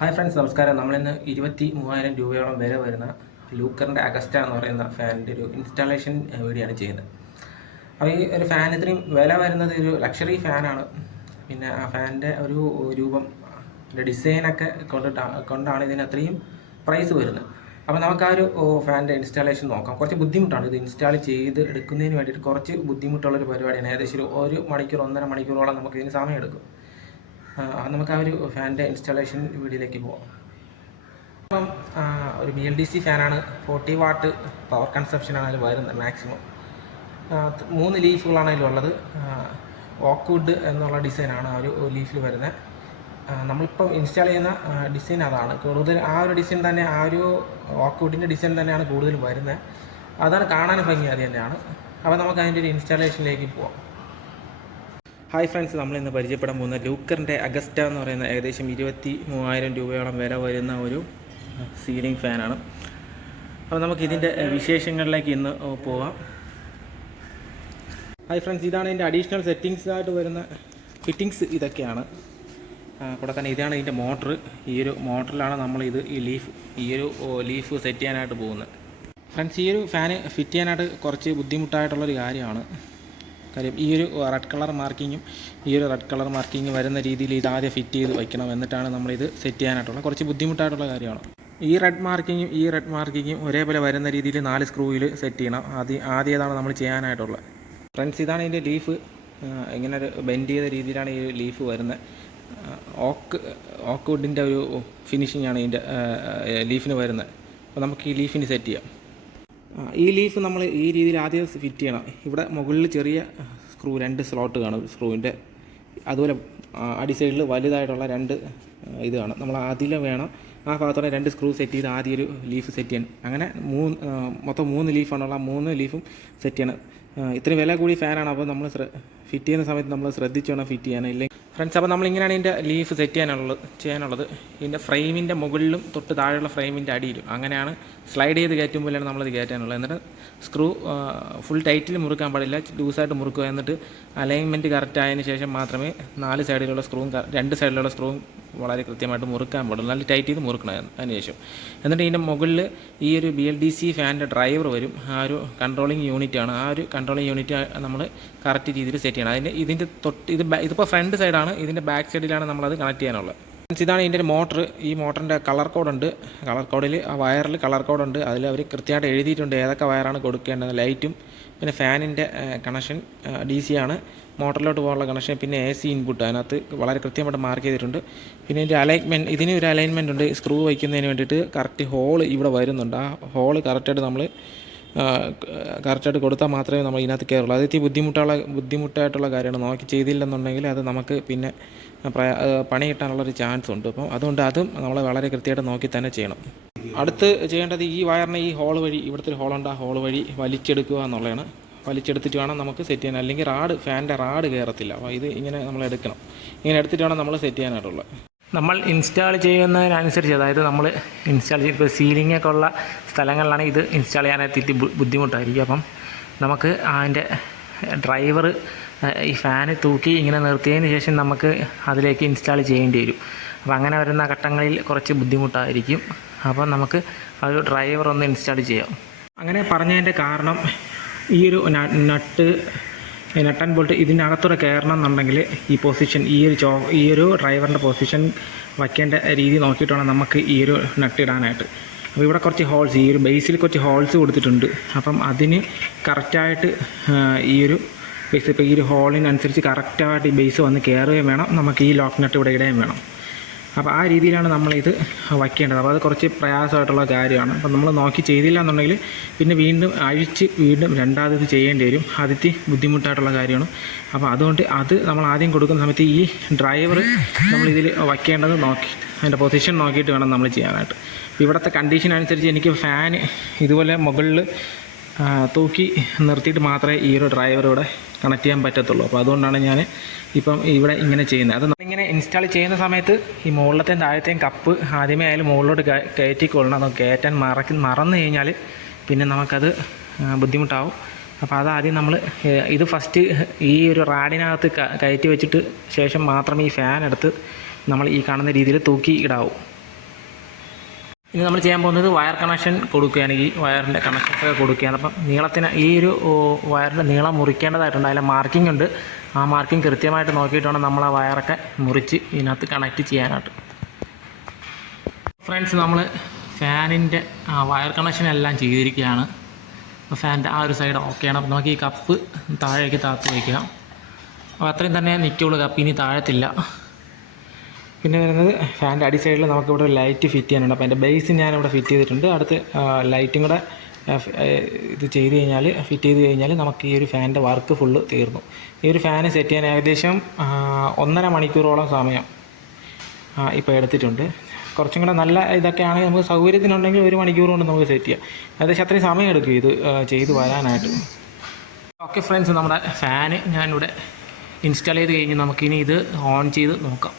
Hi friends, നമസ്കാരം. നമ്മളിന്ന് 23,000 രൂപയോളം വില വരുന്ന ലൂക്കറിൻ്റെ അഗസ്റ്റ എന്ന് പറയുന്ന ഫാനിൻ്റെ ഒരു ഇൻസ്റ്റാളേഷൻ വീഡിയോ ആണ് ചെയ്യുന്നത്. അപ്പോൾ ഈ ഒരു ഫാൻ ഇത്രയും വില വരുന്നത് ഒരു ലക്ഷറി ഫാനാണ്. പിന്നെ ആ ഫാനിൻ്റെ ഒരു രൂപം, ഡിസൈനൊക്കെ കൊണ്ടാണ് ഇതിന് അത്രയും പ്രൈസ് വരുന്നത്. അപ്പോൾ നമുക്ക് ആ ഒരു ഫാനിൻ്റെ ഇൻസ്റ്റാളേഷൻ നോക്കാം. കുറച്ച് ബുദ്ധിമുട്ടാണ് ഇത് ഇൻസ്റ്റാൾ ചെയ്ത് എടുക്കുന്നതിന് വേണ്ടിയിട്ട്. കുറച്ച് ബുദ്ധിമുട്ടുള്ളൊരു പരിപാടിയാണ്. ഏകദേശം ഒരു മണിക്കൂർ 1.5 മണിക്കൂറോളം നമുക്ക് ഇതിന് സമയം എടുക്കും. നമുക്ക് ആ ഒരു ഫാനിൻ്റെ ഇൻസ്റ്റാളേഷൻ വീഡിയോയിലേക്ക് പോകാം. അപ്പം ഒരു BLDC ഫാനാണ്. 40 വാട്ട് പവർ കൺസപ്ഷനാണ് അതിൽ വരുന്നത് മാക്സിമം. 3 ലീഫുകളാണ് അതിലുള്ളത്. ഓക്ക്വുഡ് എന്നുള്ള ഡിസൈനാണ് ആ ഒരു ലീഫിൽ വരുന്നത്. നമ്മളിപ്പം ഇൻസ്റ്റാൾ ചെയ്യുന്ന ഡിസൈൻ അതാണ് കൂടുതൽ. ആ ഒരു ഡിസൈൻ തന്നെ, ആ ഒരു ഓക്ക്വുഡിൻ്റെ ഡിസൈൻ തന്നെയാണ് കൂടുതൽ വരുന്നത്. അതാണ് കാണാൻ ഭംഗി, അത് തന്നെയാണ്. അപ്പോൾ നമുക്ക് അതിൻ്റെ ഒരു ഇൻസ്റ്റാളേഷനിലേക്ക് പോകാം. ഹായ് ഫ്രണ്ട്സ്, നമ്മളിന്ന് പരിചയപ്പെടാൻ പോകുന്ന ലൂക്കറിൻ്റെ അഗസ്റ്റ എന്ന് പറയുന്ന ഏകദേശം 23,000 രൂപയോളം വില വരുന്ന ഒരു സീലിംഗ് ഫാനാണ്. അപ്പോൾ നമുക്ക് ഇതിൻ്റെ വിശേഷങ്ങളിലേക്ക് ഇന്ന് പോവാം. ഹായ് ഫ്രണ്ട്സ്, ഇതാണ് ഇതിൻ്റെ അഡീഷണൽ സെറ്റിങ്സ് ആയിട്ട് വരുന്ന ഫിറ്റിങ്സ്. ഇതൊക്കെയാണ് കൂടെ തന്നെ. ഇതാണ് ഇതിൻ്റെ മോട്ടർ. ഈ ഒരു മോട്ടറിലാണ് നമ്മൾ ഈ ലീഫ് സെറ്റ് ചെയ്യാനായിട്ട് പോകുന്നത്. ഫ്രണ്ട്സ്, ഈ ഒരു ഫാന് ഫിറ്റ് ചെയ്യാനായിട്ട് കുറച്ച് ബുദ്ധിമുട്ടായിട്ടുള്ളൊരു കാര്യമാണ്. കാര്യം ഈ ഒരു റെഡ് കളർ മാർക്കിങ് വരുന്ന രീതിയിൽ ഇത് ആദ്യം ഫിറ്റ് ചെയ്ത് വയ്ക്കണം. എന്നിട്ടാണ് നമ്മളിത് സെറ്റ് ചെയ്യാനായിട്ടുള്ള കുറച്ച് ബുദ്ധിമുട്ടായിട്ടുള്ള കാര്യമാണ്. ഈ റെഡ് മാർക്കിങ്ങും ഒരേപോലെ വരുന്ന രീതിയിൽ 4 സ്ക്രൂയിൽ സെറ്റ് ചെയ്യണം. ആദ്യമാണ് നമ്മൾ ചെയ്യാനായിട്ടുള്ളത്. ഫ്രണ്ട്സ്, ഇതാണ് ഇതിൻ്റെ ലീഫ്. ഇങ്ങനെ ഒരു ബെൻഡ് ചെയ്ത രീതിയിലാണ് ഈ ലീഫ് വരുന്നത്. ഓക്ക് വുഡിൻ്റെ ഒരു ഫിനിഷിംഗ് ആണ് ഇതിൻ്റെ ലീഫിന് വരുന്നത്. അപ്പോൾ നമുക്ക് ഈ ലീഫിന് സെറ്റ് ചെയ്യാം. ഈ ലീഫ് നമ്മൾ ഈ രീതിയിൽ ആദ്യം ഫിറ്റ് ചെയ്യണം. ഇവിടെ മുകളിൽ ചെറിയ സ്ക്രൂ 2 സ്ലോട്ട് കാണും സ്ക്രൂവിൻ്റെ. അതുപോലെ അടി സൈഡിൽ വലുതായിട്ടുള്ള 2 ഇത് കാണും. നമ്മൾ അതിൽ വേണം ആ ഭാഗത്തോടെ 2 സ്ക്രൂ സെറ്റ് ചെയ്ത് ആദ്യം ഒരു ലീഫ് സെറ്റ് ചെയ്യാൻ. അങ്ങനെ മൊത്തം 3 ലീഫാണുള്ള 3 ലീഫും സെറ്റ് ചെയ്യണം. ഇത്രയും വില കൂടി ഫാനാണ്. അപ്പോൾ നമ്മൾ ഫിറ്റ് ചെയ്യുന്ന സമയത്ത് നമ്മൾ ശ്രദ്ധിച്ച് വേണം ഫിറ്റ് ചെയ്യാൻ. ഇല്ലെങ്കിൽ ഫ്രണ്ട്സ്, അപ്പോൾ നമ്മളിങ്ങനെയാണ് ഇതിൻ്റെ ലീഫ് സെറ്റ് ചെയ്യാനുള്ളത്. ഇതിൻ്റെ ഫ്രെയിമിൻ്റെ മുകളിലും തൊട്ട് താഴെയുള്ള ഫ്രെയിമിൻ്റെ അടിയിലും അങ്ങനെയാണ് സ്ലൈഡ് ചെയ്ത് കയറ്റുമ്പോഴാണ് നമ്മളത് കയറ്റാനുള്ളത്. എന്നിട്ട് സ്ക്രൂ ഫുൾ ടൈറ്റിൽ മുറുക്കാൻ പാടില്ല, ലൂസായിട്ട് മുറുക്കുക. എന്നിട്ട് അലൈൻമെൻറ്റ് കറക്റ്റ് ആയതിനു ശേഷം മാത്രമേ 4 സൈഡിലുള്ള സ്ക്രൂവും 2 സൈഡിലുള്ള സ്ക്രൂവും വളരെ കൃത്യമായിട്ട് മുറുക്കാൻ പാടുള്ളൂ. നല്ല ടൈറ്റ് ചെയ്ത് മുറുക്കണം അതിന് ശേഷം. എന്നിട്ട് ഇതിൻ്റെ മുകളിൽ ഈ ഒരു BLDC ഫാനിൻ്റെ ഡ്രൈവർ വരും. ആ ഒരു കൺട്രോളിങ് യൂണിറ്റാണ്. ആ ഒരു കൺട്രോളിങ് യൂണിറ്റ് നമ്മൾ കറക്റ്റ് രീതിയിൽ സെറ്റ് ചെയ്യണം. ഇതിൻ്റെ ഇതിപ്പോൾ ഫ്രണ്ട് സൈഡാണ്. ഇതിൻ്റെ ബാക്ക് സൈഡിലാണ് നമ്മളത് കണക്ട് ചെയ്യാനുള്ളത്. ഇതാണ് ഇതിൻ്റെ ഒരു മോട്ടർ. ഈ മോട്ടറിൻ്റെ കളർ കോഡുണ്ട്. കളർ കോഡിൽ ആ വയറിൽ കളർ കോഡുണ്ട്. അതിൽ അവർ കൃത്യമായിട്ട് എഴുതിയിട്ടുണ്ട് ഏതൊക്കെ വയറാണ് കൊടുക്കേണ്ടത്. ലൈറ്റും പിന്നെ ഫാനിൻ്റെ കണക്ഷൻ DC ആണ്. മോട്ടറിലോട്ട് പോകാനുള്ള കണക്ഷൻ, പിന്നെ AC ഇൻപുട്ട് അതിനകത്ത് വളരെ കൃത്യമായിട്ട് മാർക്ക് ചെയ്തിട്ടുണ്ട്. പിന്നെ ഇതിന് ഒരു അലൈൻമെൻറ്റ് ഉണ്ട്. സ്ക്രൂ വയ്ക്കുന്നതിന് വേണ്ടിയിട്ട് കറക്റ്റ് ഹോൾ ഇവിടെ വരുന്നുണ്ട്. ആ ഹോള് കറക്റ്റായിട്ട് കൊടുത്താൽ മാത്രമേ നമ്മൾ ഇതിനകത്ത് കയറുള്ളൂ. അത് ബുദ്ധിമുട്ടായിട്ടുള്ള കാര്യമാണ്. നോക്കി ചെയ്തില്ലെന്നുണ്ടെങ്കിൽ അത് നമുക്ക് പിന്നെ പണി കിട്ടാനുള്ളൊരു ചാൻസ് ഉണ്ട്. അപ്പം അതുകൊണ്ട് അതും നമ്മൾ വളരെ കൃത്യമായിട്ട് നോക്കി തന്നെ ചെയ്യണം. അടുത്ത് ചെയ്യേണ്ടത് ഈ വയറിനെ ഈ ഹോൾ വഴി, ഇവിടുത്തെ ഒരു ഹോളുണ്ട്, ആ ഹോൾ വഴി വലിച്ചെടുക്കുക എന്നുള്ളതാണ്. വലിച്ചെടുത്തിട്ട് വേണം നമുക്ക് സെറ്റ് ചെയ്യാൻ. അല്ലെങ്കിൽ ഫാനിൻ്റെ റാഡ് കയറത്തില്ല. അപ്പോൾ ഇത് ഇങ്ങനെ നമ്മൾ എടുക്കണം. ഇങ്ങനെ എടുത്തിട്ട് വേണം നമ്മൾ സെറ്റ് ചെയ്യാനായിട്ടുള്ളത്. നമ്മൾ ഇൻസ്റ്റാൾ ചെയ്യുന്നതിനനുസരിച്ച്, അതായത് നമ്മൾ ഇൻസ്റ്റാൾ ഇപ്പോൾ സീലിങ്ങൊക്കെ ഉള്ള സ്ഥലങ്ങളിലാണ് ഇത് ഇൻസ്റ്റാൾ ചെയ്യാനായിട്ട് ബുദ്ധിമുട്ടായിരിക്കും. അപ്പം നമുക്ക് അതിൻ്റെ ഡ്രൈവർ ഈ ഫാന് തൂക്കി ഇങ്ങനെ നിർത്തിയതിന് ശേഷം നമുക്ക് അതിലേക്ക് ഇൻസ്റ്റാൾ ചെയ്യേണ്ടി വരും. അപ്പോൾ അങ്ങനെ വരുന്ന ഘട്ടങ്ങളിൽ കുറച്ച് ബുദ്ധിമുട്ടായിരിക്കും. അപ്പം നമുക്ക് ആ ഒരു ഡ്രൈവർ ഒന്ന് ഇൻസ്റ്റാൾ ചെയ്യാം. അങ്ങനെ പറഞ്ഞതിൻ്റെ കാരണം, ഈ ഒരു നട്ട് ആൻഡ് ബോൾട്ട് ഇതിനകത്തൂടെ കയറണം എന്നുണ്ടെങ്കിൽ ഈ പൊസിഷൻ, ഈ ഒരു ഡ്രൈവറിൻ്റെ പൊസിഷൻ വയ്ക്കേണ്ട രീതി നോക്കിയിട്ട് വേണം നമുക്ക് ഈ ഒരു നട്ട് ഇടാനായിട്ട്. അപ്പോൾ ഇവിടെ കുറച്ച് ഹോൾസ്, ഈ ഒരു ബേസിൽ കുറച്ച് ഹോൾസ് കൊടുത്തിട്ടുണ്ട്. അപ്പം അതിന് കറക്റ്റായിട്ട് ഈ ഒരു ബേസ്, ഇപ്പോൾ ഈ ഒരു ഹോളിനനുസരിച്ച് കറക്റ്റായിട്ട് ഈ ബേസ് വന്ന് കയറുകയും വേണം. നമുക്ക് ഈ ലോക്ക് നട്ട് ഇവിടെ ഇടുകയും വേണം. അപ്പോൾ ആ രീതിയിലാണ് നമ്മളിത് വയ്ക്കേണ്ടത്. അപ്പോൾ അത് കുറച്ച് പ്രയാസമായിട്ടുള്ള കാര്യമാണ്. അപ്പോൾ നമ്മൾ നോക്കി ചെയ്തില്ല എന്നുണ്ടെങ്കിൽ പിന്നെ വീണ്ടും രണ്ടാമത് ഇത് ചെയ്യേണ്ടി വരും. ആദ്യത്തെ ബുദ്ധിമുട്ടായിട്ടുള്ള കാര്യമാണ്. അപ്പോൾ അതുകൊണ്ട് അത് നമ്മൾ ആദ്യം കൊടുക്കുന്ന സമയത്ത് ഈ ഡ്രൈവർ നമ്മളിതിൽ വയ്ക്കേണ്ടത് അതിൻ്റെ പൊസിഷൻ നോക്കിയിട്ട് വേണം നമ്മൾ ചെയ്യാനായിട്ട്. ഇവിടുത്തെ കണ്ടീഷൻ അനുസരിച്ച് എനിക്ക് ഫാന് ഇതുപോലെ മുകളിൽ തൂക്കി നിർത്തിയിട്ട് മാത്രമേ ഈ ഒരു ഡ്രൈവർ ഇവിടെ കണക്ട് ചെയ്യാൻ പറ്റത്തുള്ളൂ. അപ്പോൾ അതുകൊണ്ടാണ് ഞാൻ ഇപ്പം ഇവിടെ ഇങ്ങനെ ചെയ്യുന്നത്. അത് ഇങ്ങനെ ഇൻസ്റ്റാൾ ചെയ്യുന്ന സമയത്ത് ഈ മുകളിലത്തെയും താഴത്തെയും കപ്പ് ആദ്യമേ ആയാലും മുകളിലോട്ട് കയറ്റിക്കൊള്ളണം. അത് കയറ്റാൻ മറന്നു കഴിഞ്ഞാൽ പിന്നെ നമുക്കത് ബുദ്ധിമുട്ടാവും. അപ്പോൾ അതാദ്യം നമ്മൾ ഇത് ഫസ്റ്റ് ഈ ഒരു റാഡിനകത്ത് കയറ്റി വെച്ചിട്ട് ശേഷം മാത്രമേ ഈ ഫാൻ എടുത്ത് നമ്മൾ ഈ കാണുന്ന രീതിയിൽ തൂക്കി ഇടാവൂ. ഇനി നമ്മൾ ചെയ്യാൻ പോകുന്നത് വയർ കണക്ഷൻ കൊടുക്കുകയാണ്. ഈ വയറിൻ്റെ കണക്ഷൻസൊക്കെ കൊടുക്കുകയാണ്. അപ്പം നീളത്തിന് ഈ ഒരു വയറിൻ്റെ നീളം മുറിക്കേണ്ടതായിട്ടുണ്ട്. അതിൽ മാർക്കിംഗ് ഉണ്ട്. ആ മാർക്കിംഗ് കൃത്യമായിട്ട് നോക്കിയിട്ട് വേണം നമ്മൾ ആ വയറൊക്കെ മുറിച്ച് ഇതിനകത്ത് കണക്റ്റ് ചെയ്യാനായിട്ട്. ഫ്രണ്ട്സ്, നമ്മൾ ഫാനിൻ്റെ വയർ കണക്ഷൻ എല്ലാം ചെയ്തിരിക്കുകയാണ്. അപ്പോൾ ഫാനിൻ്റെ ആ ഒരു സൈഡ് ഓക്കെയാണ്. അപ്പോൾ നമുക്ക് ഈ കപ്പ് താഴേക്ക് താത്ത് വയ്ക്കാം. അപ്പോൾ അത്രയും തന്നെ നിൽക്കുള്ളൂ, കപ്പ് ഇനി താഴത്തില്ല. പിന്നെ വരുന്നത് ഫാനിൻ്റെ അടി സൈഡിൽ നമുക്കിവിടെ ഒരു ലൈറ്റ് ഫിറ്റ് ചെയ്യാനുണ്ട്. അപ്പോൾ എൻ്റെ ബേസ് ഞാനിവിടെ ഫിറ്റ് ചെയ്തിട്ടുണ്ട്. അടുത്ത് ലൈറ്റും കൂടെ ഇത് ഫിറ്റ് ചെയ്ത് കഴിഞ്ഞാൽ നമുക്ക് ഈ ഒരു ഫാനിൻ്റെ വർക്ക് ഫുള്ള് തീർന്നു. ഈ ഒരു ഫാന് സെറ്റ് ചെയ്യാൻ ഏകദേശം 1.5 മണിക്കൂറോളം സമയം ഇപ്പോൾ എടുത്തിട്ടുണ്ട്. കുറച്ചും കൂടെ നല്ല ഇതൊക്കെ ആണെങ്കിൽ നമുക്ക് സൗകര്യത്തിനുണ്ടെങ്കിൽ 1 മണിക്കൂർ കൊണ്ട് നമുക്ക് സെറ്റ് ചെയ്യാം. ഏകദേശം അത്രയും സമയം എടുക്കും ഇത് ചെയ്ത് വരാനായിട്ട്. ഓക്കെ ഫ്രണ്ട്സ്, നമ്മുടെ ഫാന് ഞാനിവിടെ ഇൻസ്റ്റാൾ ചെയ്ത് കഴിഞ്ഞ് നമുക്കിനി ഇത് ഓൺ ചെയ്ത് നോക്കാം.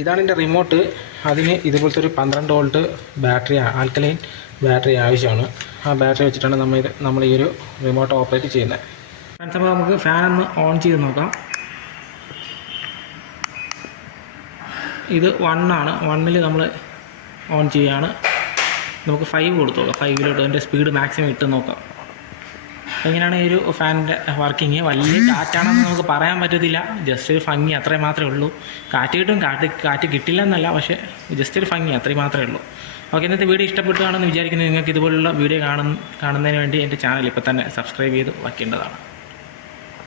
ഇതാണ് എൻ്റെ റിമോട്ട്. അതിന് ഇതുപോലത്തെ ഒരു 12 വോൾട്ട് ബാറ്ററി, ആൽക്കലൈൻ ബാറ്ററി ആവശ്യമാണ്. ആ ബാറ്ററി വെച്ചിട്ടാണ് നമ്മൾ ഈ ഒരു റിമോട്ട് ഓപ്പറേറ്റ് ചെയ്യുന്നത്. ഫ്രണ്ട്സ്, അപ്പോൾ നമുക്ക് ഫാനൊന്ന് ഓൺ ചെയ്ത് നോക്കാം. ഇത് 1 ആണ്. 1-ൽ നമ്മൾ ഓൺ ചെയ്യുകയാണ്. നമുക്ക് 5 കൊടുത്തു നോക്കാം. 5-ലോട്ട് അതിൻ്റെ സ്പീഡ് മാക്സിമം ഇട്ട് നോക്കാം. എങ്ങനെയാണ് ഈ ഒരു ഫാനിൻ്റെ വർക്കിങ്. വലിയ കാറ്റാണെന്ന് നമുക്ക് പറയാൻ പറ്റത്തില്ല. ജസ്റ്റ് ഒരു ഭംഗി അത്രയും മാത്രമേ ഉള്ളൂ. കാറ്റ് കിട്ടും, കാറ്റ് കിട്ടില്ല എന്നല്ല, പക്ഷേ ജസ്റ്റ് ഒരു ഭംഗി അത്രയും മാത്രമേ ഉള്ളൂ. ഓക്കെ, ഇന്നത്തെ വീഡിയോ ഇഷ്ടപ്പെട്ടുകയാണെന്ന് വിചാരിക്കുന്നത്. നിങ്ങൾക്ക് ഇതുപോലുള്ള വീഡിയോ കാണുന്നതിന് വേണ്ടി എൻ്റെ ചാനൽ ഇപ്പോൾ തന്നെ സബ്സ്ക്രൈബ് ചെയ്ത് വയ്ക്കേണ്ടതാണ്.